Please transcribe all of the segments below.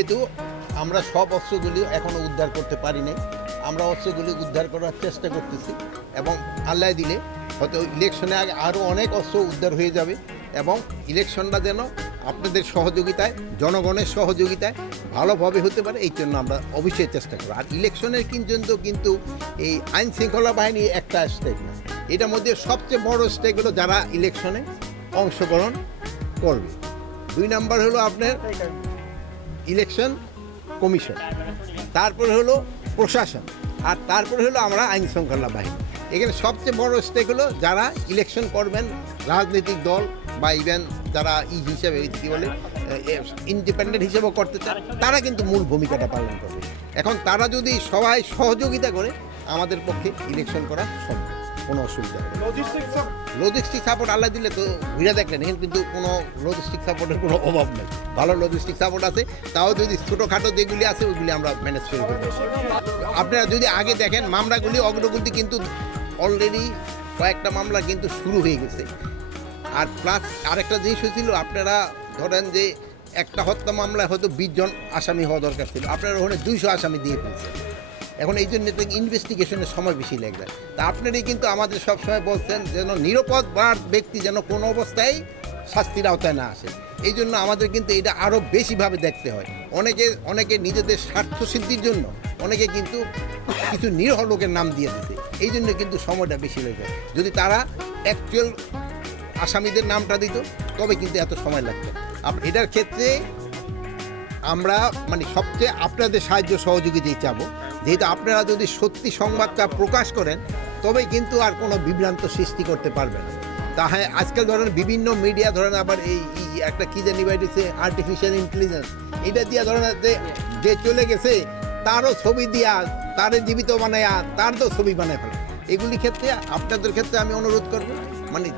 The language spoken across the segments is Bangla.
যেহেতু আমরা সব অস্ত্রগুলি এখনও উদ্ধার করতে পারি নাই, আমরা অস্ত্রগুলি উদ্ধার করার চেষ্টা করতেছি এবং আল্লাহ দিলে হয়তো ইলেকশনে আগে আরও অনেক অস্ত্র উদ্ধার হয়ে যাবে এবং ইলেকশনটা যেন আপনাদের সহযোগিতায়, জনগণের সহযোগিতায় ভালোভাবে হতে পারে, এই জন্য আমরা অবশ্যই চেষ্টা করব। আর ইলেকশনের কিন্তু এই আইন শৃঙ্খলা বাহিনী একটা স্টেক না, এটার মধ্যে সবচেয়ে বড় স্টেক হলো যারা ইলেকশনে অংশগ্রহণ করবে। 2 নাম্বার হলো আপনার ইলেকশন কমিশন, তারপরে হলো প্রশাসন, আর তারপরে হলো আমরা আইন শৃঙ্খলা বাহিনী। এখানে সবচেয়ে বড় স্টেক হলো যারা ইলেকশন করবেন, রাজনৈতিক দল বা ইভেন যারা হিসেবে কী বলে ইন্ডিপেন্ডেন্ট হিসেবেও করতে চান, তারা কিন্তু মূল ভূমিকাটা পালন করবে। এখন তারা যদি সবাই সহযোগিতা করে আমাদের পক্ষে ইলেকশন করা সম্ভব, কোনো অসুবিধা নেই। লজিস্টিক সাপোর্ট আল্লাহ দিলে তো ঘুরে দেখলেন, এখানে কিন্তু কোনো লজিস্টিক সাপোর্টের কোনো অভাব নেই, ভালো লজিস্টিক সাপোর্ট আছে। তাও যদি ছোটোখাটো যেগুলি আছে ওইগুলি আমরা ম্যানেজ করে দেবো। আপনারা যদি আগে দেখেন মামলাগুলি অগ্রগতি কিন্তু অলরেডি কয়েকটা মামলা কিন্তু শুরু হয়ে গেছে। আর প্লাস আরেকটা জিনিস হয়েছিল, আপনারা ধরেন যে একটা হত্যা মামলায় হয়তো 20 জন আসামি হওয়া দরকার ছিল, আপনারা ওখানে 200 আসামি দিয়ে ফেলছে। এখন এই জন্য ইনভেস্টিগেশনের সময় বেশি লাগবে। তা আপনারাই কিন্তু আমাদের সবসময় বলছেন যেন নিরাপদ ব্যক্তি যেন কোনো অবস্থায় শাস্তির আওতায় না আসে। এই জন্য আমাদের কিন্তু এটা আরও বেশিভাবে দেখতে হয়। অনেকে নিজেদের স্বার্থ সিদ্ধির জন্য অনেকে কিন্তু কিছু নিরীহ লোকের নাম দিয়ে দিতে, এই জন্য কিন্তু সময়টা বেশি লেগে যায়। যদি তারা অ্যাকচুয়াল আসামিদের নামটা দিত তবে কিন্তু এত সময় লাগতো। এটার ক্ষেত্রে আমরা সবচেয়ে আপনাদের সাহায্য সহযোগিতাই চাবো, যেহেতু আপনারা যদি সত্যি সংবাদটা প্রকাশ করেন তবে কিন্তু আর কোনো বিভ্রান্ত সৃষ্টি করতে পারবে না। তাহলে আজকাল ধরেন বিভিন্ন মিডিয়া ধরেন আবার এই একটা কী জানি বাইরেছে আর্টিফিশিয়াল ইন্টেলিজেন্স, এটা দিয়ে ধরেন যে চলে গেছে তারও ছবি দিয়া, তারে জীবিত বানায়া তার তো ছবি বানায় ফেলে। এগুলি ক্ষেত্রে আপনাদের ক্ষেত্রে আমি অনুরোধ করব,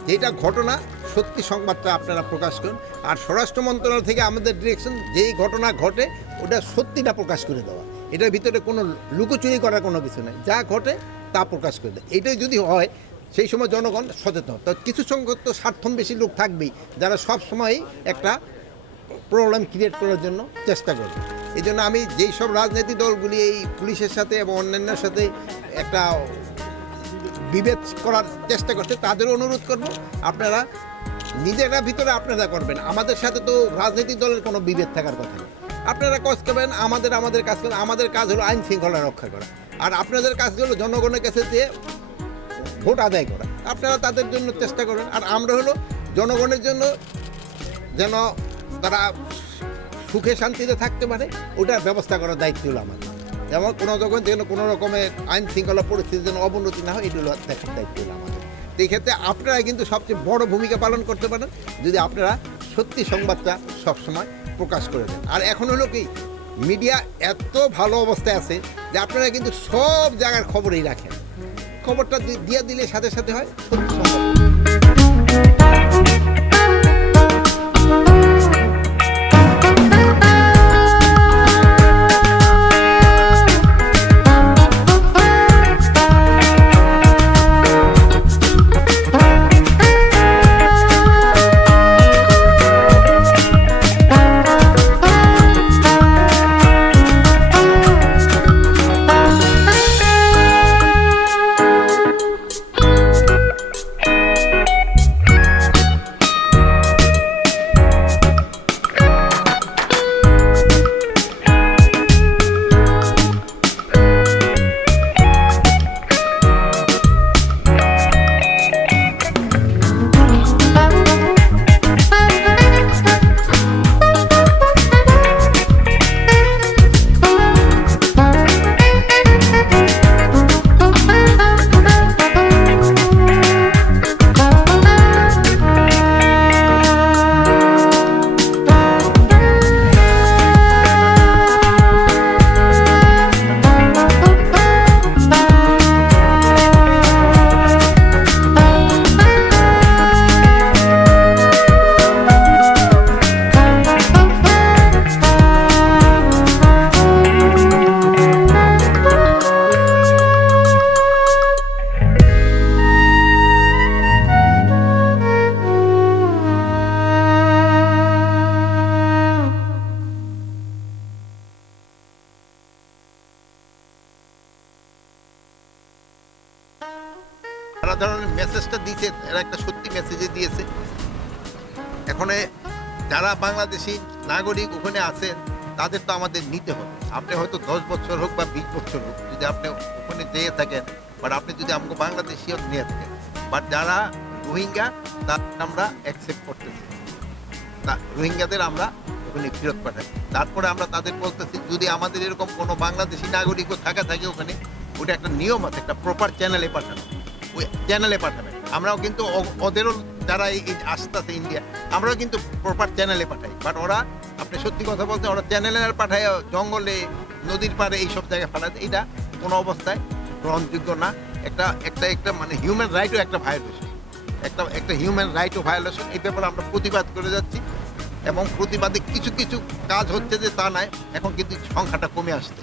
যেটা ঘটনা সত্যি সংবাদটা আপনারা প্রকাশ করুন। আর স্বরাষ্ট্র মন্ত্রণালয় থেকে আমাদের ডিরেকশন, যেই ঘটনা ঘটে ওটা সত্যিটা প্রকাশ করে দেওয়া, এটার ভিতরে কোনো লুকোচুরি করার কোনো কিছু নেই, যা ঘটে তা প্রকাশ করে দেয়। এটাই যদি হয় সেই সময় জনগণ সচেতন। তো কিছু সংখ্যক তো স্বার্থবেশী লোক থাকবেই যারা সব সময়ই একটা প্রবলেম ক্রিয়েট করার জন্য চেষ্টা করবে। এই জন্য আমি যেই সব রাজনৈতিক দলগুলি এই পুলিশের সাথে এবং অন্যান্যের সাথে একটা বিভেদ করার চেষ্টা করছে তাদের অনুরোধ করব, আপনারা নিজেরা ভিতরে আপনারা করবেন, আমাদের সাথে তো রাজনৈতিক দলের কোনো বিভেদ থাকার কথা নেই। আপনারা কাজ করবেন, আমাদের কাজ করবেন। আমাদের কাজ হলো আইন শৃঙ্খলা রক্ষা করা, আর আপনাদের কাজ হলো জনগণের কাছে দিয়ে ভোট আদায় করা। আপনারা তাদের জন্য চেষ্টা করেন, আর আমরা হলো জনগণের জন্য যেন তারা সুখে শান্তিতে থাকতে পারে ওটার ব্যবস্থা করার দায়িত্ব হলো আমাদের। যেমন যেন কোনো রকমের আইন শৃঙ্খলা পরিস্থিতির যেন অবনতি না হয়, এগুলো দেখার দায়িত্ব হলো আমাদের। এই ক্ষেত্রে আপনারা কিন্তু সবচেয়ে বড় ভূমিকা পালন করতে পারেন যদি আপনারা সত্যি সংবাদটা সবসময় প্রকাশ করে দেন। আর এখন হলো কি, মিডিয়া এত ভালো অবস্থায় আছে যে আপনারা কিন্তু সব জায়গার খবরই রাখেন, খবরটা দিয়ে দিলে সাথে সাথে হয় সত্যি সংবাদ। যারা ধরনের মেসেজটা দিয়েছে এরা একটা সত্যি মেসেজে দিয়েছে। এখন যারা বাংলাদেশি নাগরিক ওখানে আছেন তাদের তো আমাদের নিতে হবে। আপনি হয়তো 10 বছর হোক বা 20 বছর হোক যদি আপনি ওখানে যেয়ে থাকেন, বাট আপনি যদি আমাকে বাংলাদেশিও নিয়ে থাকেন, বাট যারা রোহিঙ্গা তাদের আমরা অ্যাকসেপ্ট করতেছি, রোহিঙ্গাদের আমরা ওখানে ফেরত পাঠাই। তারপরে আমরা তাদের বলতেছি যদি আমাদের এরকম কোনো বাংলাদেশি নাগরিকও থাকে ওখানে, ওটা একটা নিয়ম আছে, একটা প্রপার চ্যানেলে পাঠানো, ওই চ্যানেলে পাঠাবেন। আমরাও কিন্তু ওদেরও যারা এই আসতেছে ইন্ডিয়া, আমরাও কিন্তু প্রপার চ্যানেলে পাঠাই। বাট ওরা, আপনি সত্যি কথা বলতে, ওরা চ্যানেলে পাঠায় জঙ্গলে, নদীর পাড়ে এইসব জায়গায় পাঠায়। এটা কোনো অবস্থায় গ্রহণযোগ্য না। একটা মানে হিউম্যান রাইটও একটা ভায়োলেশন, একটা হিউম্যান রাইটও ভায়োলেশন। এই ব্যাপারে আমরা প্রতিবাদ করে যাচ্ছি এবং প্রতিবাদে কিছু কাজ হচ্ছে যে তা নয়, এখন কিন্তু সংখ্যাটা কমে আসছে।